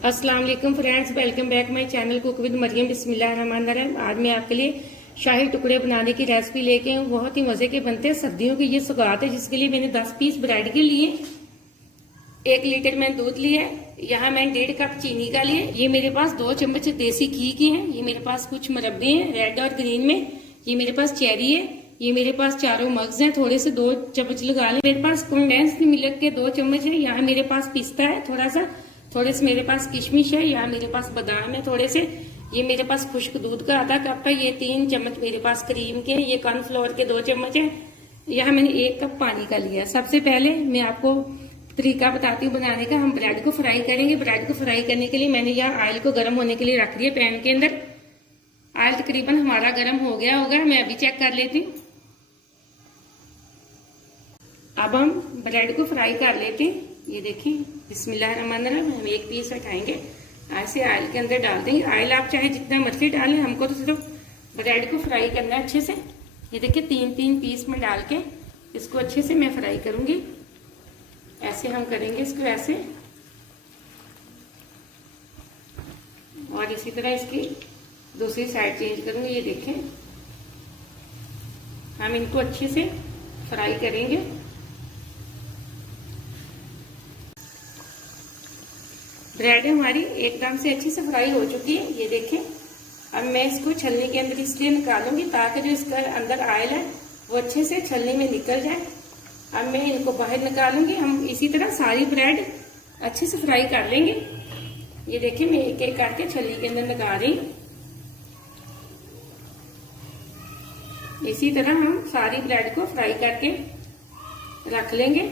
अस्सलाम वालेकुम friends, welcome back my channel cook with Maryam. बिस्मिल्लाहिर्रहमानिर्रहीम। आज मैं आपके लिए शाही टुकड़े बनाने की रेसिपी लेके हूँ। बहुत ही मजे के बनते हैं, सर्दियों की ये सौगात है, जिसके लिए मैंने 10 पीस ब्रेड के लिए 1 लीटर मैंने दूध लिया है। यहाँ मैं 1.5 कप चीनी का लिए। ये मेरे पास 2 चम्मच देसी घी के हैं। ये मेरे पास कुछ मुरब्बे हैं रेड और ग्रीन में। ये मेरे पास चेरी है। ये मेरे पास चारों मग्स हैं, थोड़े से 2 चम्मच लगा लें। मेरे पास कंडेंस्ड मिल्क के 2 चम्मच है। यहाँ मेरे पास पिस्ता है थोड़ा सा, थोड़े से मेरे पास किशमिश है। यहाँ मेरे पास बादाम है थोड़े से। ये मेरे पास खुश्क दूध का आधा कप है। ये 3 चम्मच मेरे पास क्रीम के। ये कॉर्नफ्लोर के 2 चम्मच है। यहाँ मैंने 1 कप पानी का लिया। सबसे पहले मैं आपको तरीका बताती हूँ बनाने का। हम ब्रेड को फ्राई करेंगे। ब्रेड को फ्राई करने के लिए मैंने यहाँ ऑयल को गर्म होने के लिए रख दिया पैन के अंदर। ऑयल तकरीबन हमारा गर्म हो गया होगा, मैं अभी चेक कर लेती हूँ। अब हम ब्रेड को फ्राई कर लेते हैं। ये देखिए, बिस्मिल्लाहिर्रहमानिर्रहीम। हम 1 पीस उठाएंगे, ऐसे ऑयल के अंदर डाल देंगे। ऑयल आप चाहे जितना मर्जी डालें, हमको तो सिर्फ ब्रेड को फ्राई करना है अच्छे से। ये देखिए 3-3 पीस में डाल के इसको अच्छे से मैं फ्राई करूंगी। ऐसे हम करेंगे इसको ऐसे, और इसी तरह इसकी दूसरी साइड चेंज करूंगी। ये देखें, हम इनको अच्छे से फ्राई करेंगे। ब्रेड हमारी एकदम से अच्छे से फ्राई हो चुकी है। ये देखें, अब मैं इसको छलनी के अंदर इसलिए निकालूंगी ताकि जो इसका अंदर ऑयल है वो अच्छे से छलनी में निकल जाए। अब मैं इनको बाहर निकालूंगी। हम इसी तरह सारी ब्रेड अच्छे से फ्राई कर लेंगे। ये देखिए, मैं एक एक करके छलनी के अंदर लगा रही हूँ। इसी तरह हम सारी ब्रेड को फ्राई करके रख लेंगे।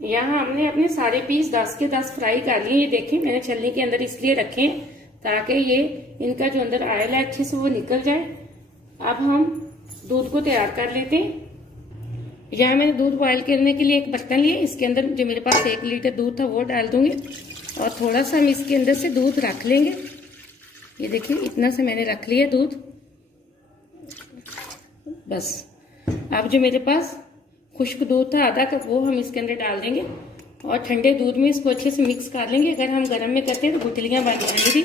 यहाँ हमने अपने सारे पीस 10 के 10 फ्राई कर लिए। ये देखिए, मैंने छलनी के अंदर इसलिए रखे ताकि ये इनका जो अंदर ऑयल है अच्छे से वो निकल जाए। अब हम दूध को तैयार कर लेते हैं। यहाँ मैंने दूध बॉयल करने के लिए एक बर्तन लिया। इसके अंदर जो मेरे पास 1 लीटर दूध था वो डाल दूंगी, और थोड़ा सा हम इसके अंदर से दूध रख लेंगे। ये देखिए, इतना से मैंने रख लिया दूध बस। अब जो मेरे पास खुश्क दूध था आधा कप, वो हम इसके अंदर डाल देंगे, और ठंडे दूध में इसको अच्छे से मिक्स कर लेंगे। अगर हम गर्म में करते हैं तो गुठलियां बन जाएंगी,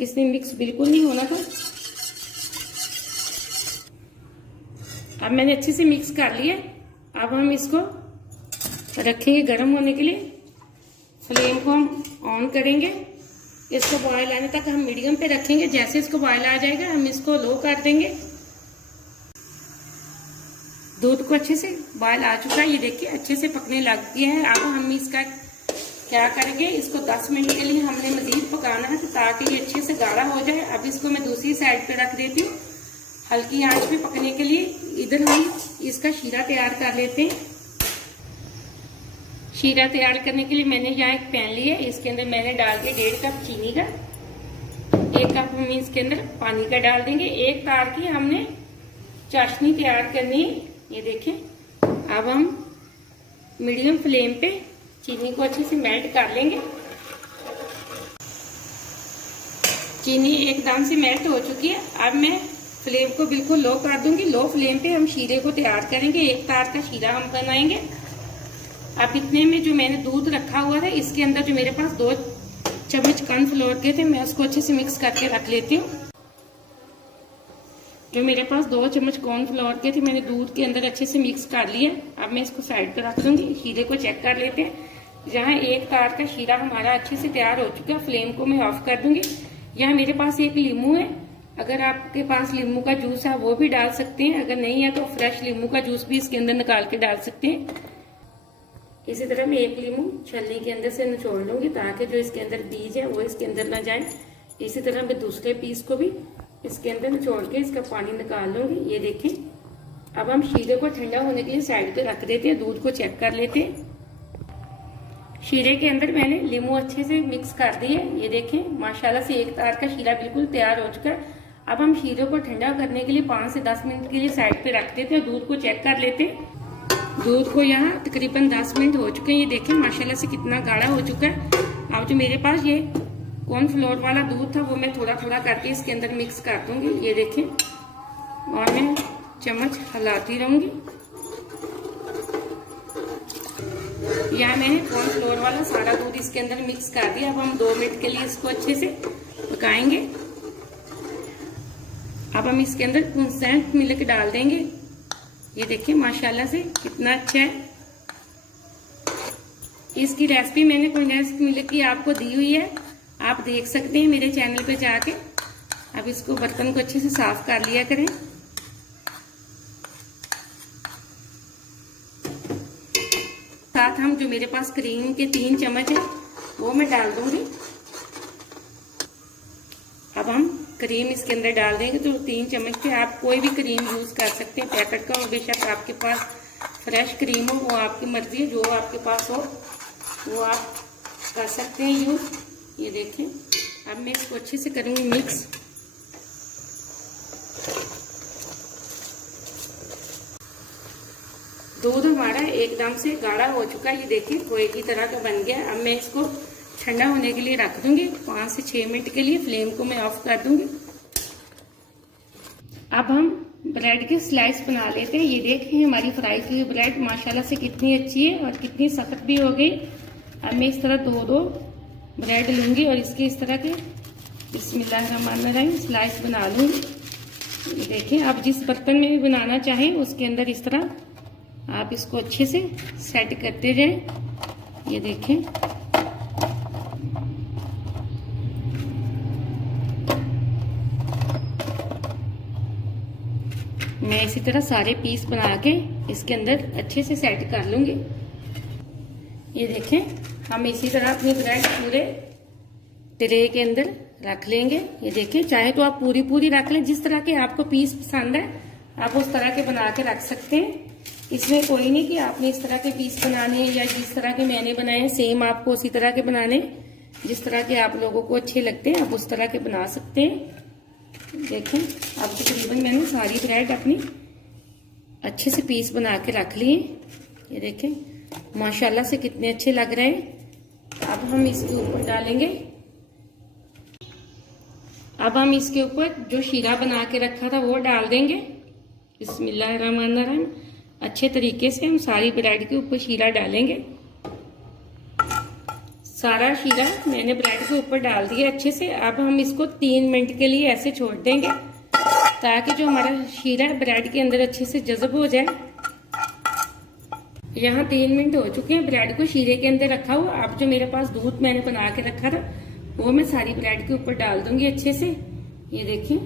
इसमें मिक्स बिल्कुल नहीं होना था। अब मैंने अच्छे से मिक्स कर लिया। अब हम इसको रखेंगे गर्म होने के लिए। फ्लेम को हम ऑन करेंगे। इसको बॉयल आने तक हम मीडियम पे रखेंगे। जैसे इसको बॉयल आ जाएगा हम इसको लो कर देंगे। दूध को अच्छे से बॉयल आ चुका है। ये देखिए, अच्छे से पकने लग गया है। अब हम इसका क्या करेंगे, इसको 10 मिनट के लिए हमने मजीद पकाना है, तो ताकि ये अच्छे से गाढ़ा हो जाए। अब इसको मैं दूसरी साइड पे रख देती हूँ हल्की आंच पे पकने के लिए। इधर हम इसका शीरा तैयार कर लेते हैं। शीरा तैयार करने के लिए मैंने यहाँ एक पैन लिया। इसके अंदर मैंने डाल के 1.5 कप चीनी का, 1 कप हम इसके अंदर पानी का डाल देंगे। 1 तार की हमने चाशनी तैयार करनी है। ये देखें, अब हम मीडियम फ्लेम पे चीनी को अच्छे से मेल्ट कर लेंगे। चीनी एकदम से मेल्ट हो चुकी है। अब मैं फ्लेम को बिल्कुल लो कर दूंगी। लो फ्लेम पे हम शीरे को तैयार करेंगे। 1 तार का शीरा हम बनाएंगे। अब इतने में जो मैंने दूध रखा हुआ था, इसके अंदर जो मेरे पास 2 चम्मच कॉर्नफ्लोर के थे, मैं उसको अच्छे से मिक्स करके रख लेती हूँ। जो मेरे पास 2 चम्मच कॉर्नफ्लोर के थे, मैंने दूध के अंदर अच्छे से मिक्स कर लिया। अब मैं इसको साइड पर रख दूंगी। शीरे को चेक कर लेते हैं। जहाँ 1 तार का शीरा हमारा अच्छे से तैयार हो चुका है, फ्लेम को मैं ऑफ कर दूंगी। यहाँ मेरे पास 1 लीमू है। अगर आपके पास लीमू का जूस है वो भी डाल सकते हैं, अगर नहीं है तो फ्रेश लीमू का जूस भी इसके अंदर निकाल के डाल सकते हैं। इसी तरह मैं 1 लीमू छलनी के अंदर से निचोड़ लूंगी ताकि जो इसके अंदर बीज है वो इसके अंदर ना जाए। इसी तरह मैं दूसरे पीस को भी इसके अंदर निचोड़ के इसका पानी निकाल लूंगी। ये देखें, अब हम शीरे को ठंडा होने के लिए साइड पे रख देते हैं। दूध को चेक कर लेते हैं। शीरे के अंदर मैंने लीमू अच्छे से मिक्स कर दिए। ये देखें, माशाल्लाह से 1 तार का शीरा बिल्कुल तैयार हो चुका है। अब हम शीरे को ठंडा करने के लिए 5 से 10 मिनट के लिए साइड पे रख देते हैं। दूध को चेक कर लेते हैं। दूध को यहाँ तकरीबन 10 मिनट हो चुके हैं। ये देखें, माशाल्लाह से कितना गाढ़ा हो चुका है। अब जो मेरे पास ये कॉर्नफ्लोर वाला दूध था वो मैं थोड़ा थोड़ा करके इसके अंदर मिक्स कर दूंगी। ये देखें, और मैं चम्मच हिलाती रहूंगी। यहाँ मैंने कॉर्नफ्लोर वाला सारा दूध इसके अंदर मिक्स कर दिया। अब हम 2 मिनट के लिए इसको अच्छे से पकाएंगे। अब हम इसके अंदर कंडेंस्ड मिल्क डाल देंगे। ये देखिए माशाल्लाह से कितना अच्छा है। इसकी रेसिपी मैंने कंडेंस्ड मिल्क की आपको दी हुई है, आप देख सकते हैं मेरे चैनल पे जाके। अब इसको बर्तन को अच्छे से साफ कर लिया करें। साथ हम जो मेरे पास क्रीम के 3 चम्मच है वो मैं डाल दूंगी। अब हम क्रीम इसके अंदर डाल देंगे। तो 3 चम्मच के आप कोई भी क्रीम यूज कर सकते हैं, पैकेट का हो, बेशक आपके पास फ्रेश क्रीम हो, वो आपकी मर्जी है, जो आपके पास हो वो आप कर सकते हैं यूज। ये देखें, अब मैं इसको अच्छे से करूंगी मिक्स। दूध हमारा एकदम से गाढ़ा हो चुका है। ये देखिए खोए की तरह का बन गया। अब मैं इसको ठंडा होने के लिए रख दूंगी 5 से 6 मिनट के लिए। फ्लेम को मैं ऑफ कर दूंगी। अब हम ब्रेड के स्लाइस बना लेते हैं। ये देखिए हमारी फ्राई की ब्रेड माशाल्लाह से कितनी अच्छी है और कितनी सख्त भी हो गई। अब मैं इस तरह 2-2 ब्रेड लूंगी और इसके इस तरह के बिस्मिल्लाहिर्रहमानिर्रहीम स्लाइस बना लूंगी। ये देखिए, आप जिस बर्तन में भी बनाना चाहें उसके अंदर इस तरह आप इसको अच्छे से सेट करते जाएं। ये देखें, मैं इसी तरह सारे पीस बना के इसके अंदर अच्छे से सेट कर लूंगी। ये देखें, हम इसी तरह अपनी ब्रेड पूरे ट्रे के अंदर रख लेंगे। ये देखें, चाहे तो आप पूरी पूरी रख लें, जिस तरह के आपको पीस पसंद है आप उस तरह के बना के रख सकते हैं। इसमें कोई नहीं कि आपने इस तरह के पीस बनाने हैं या जिस तरह के मैंने बनाए हैं सेम आपको उसी तरह के बनाने। जिस तरह के आप लोगों को अच्छे लगते हैं आप उस तरह के बना सकते हैं। देखें, अब तकरीबन मैंने सारी ब्रेड अपनी अच्छे से पीस बना के रख लिए। ये देखें माशाल्लाह से कितने अच्छे लग रहे हैं। अब हम इसके ऊपर डालेंगे, अब हम इसके ऊपर जो शीरा बना के रखा था वो डाल देंगे। बिस्मिल्लाहिर्रहमानिर्रहीम। अच्छे तरीके से हम सारी ब्रेड के ऊपर शीरा डालेंगे। सारा शीरा मैंने ब्रेड के ऊपर डाल दिया अच्छे से। अब हम इसको 3 मिनट के लिए ऐसे छोड़ देंगे ताकि जो हमारा शीरा ब्रेड के अंदर अच्छे से जज़ब हो जाए। यहाँ 3 मिनट हो चुके हैं ब्रेड को शीरे के अंदर रखा हुआ। अब जो मेरे पास दूध मैंने बना के रखा था वो मैं सारी ब्रेड के ऊपर डाल दूंगी अच्छे से। ये देखिए,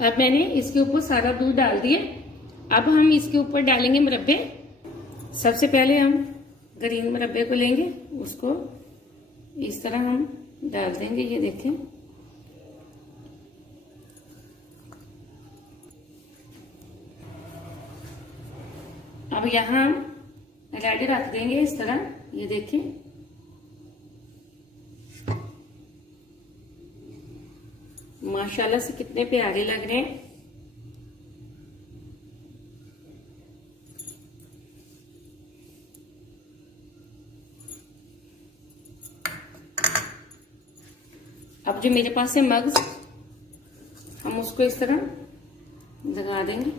अब मैंने इसके ऊपर सारा दूध डाल दिया। अब हम इसके ऊपर डालेंगे मुरब्बे। सबसे पहले हम ग्रीन मुरब्बे को लेंगे, उसको इस तरह हम डाल देंगे। ये देखें, अब यहाँ हम रेड रख देंगे इस तरह। ये देखें, माशाल्लाह से कितने प्यारे लग रहे हैं। अब जो मेरे पास है मग्स, हम उसको इस तरह लगा देंगे।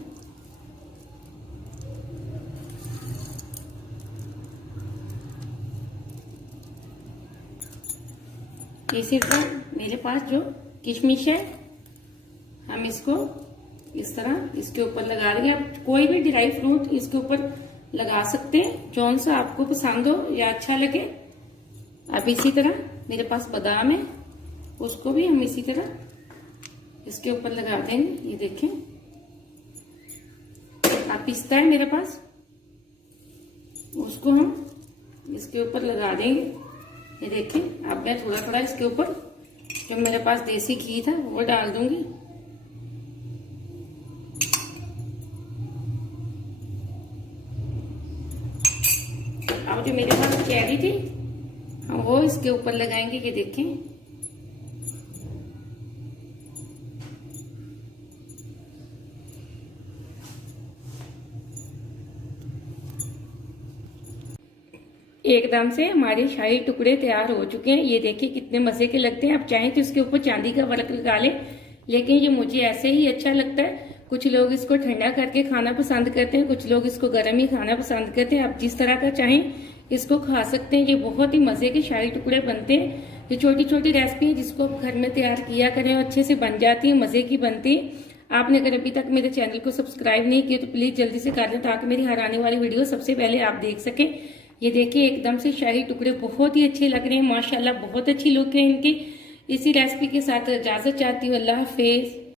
इसी तरह मेरे पास जो किशमिश है हम इसको इस तरह इसके ऊपर लगा देंगे। आप कोई भी ड्राई फ्रूट इसके ऊपर लगा सकते हैं, जौन सा आपको पसंद हो या अच्छा लगे। अब इसी तरह मेरे पास बादाम है, उसको भी हम इसी तरह इसके ऊपर लगा देंगे। ये देखें, अब पिस्ता है मेरे पास, उसको हम इसके ऊपर लगा देंगे। ये देखें, अब मैं थोड़ा थोड़ा इसके ऊपर जो मेरे पास देसी घी था वो डाल दूंगी। अब जो मेरे पास चेरी थी हम वो इसके ऊपर लगाएंगे। ये देखें, एकदम से हमारे शाही टुकड़े तैयार हो चुके हैं। ये देखिए कितने मजे के लगते हैं। आप चाहें तो इसके ऊपर चांदी का वर्क लगा लें, लेकिन ये मुझे ऐसे ही अच्छा लगता है। कुछ लोग इसको ठंडा करके खाना पसंद करते हैं, कुछ लोग इसको गर्म ही खाना पसंद करते हैं। आप जिस तरह का चाहें इसको खा सकते हैं। ये बहुत ही मजे के शाही टुकड़े बनते हैं। ये छोटी छोटी रेसिपी है जिसको आप घर में तैयार किया करें, अच्छे से बन जाती है, मजे की बनती है। आपने अगर अभी तक मेरे चैनल को सब्सक्राइब नहीं किया तो प्लीज जल्दी से कर लें, ताकि मेरी हर आने वाली वीडियो सबसे पहले आप देख सकें। ये देखिए एकदम से शाही टुकड़े बहुत ही अच्छे लग रहे हैं माशाल्लाह, बहुत अच्छी लुक है इनकी। इसी रेसिपी के साथ इजाजत चाहती हूँ। अल्लाह हाफिज।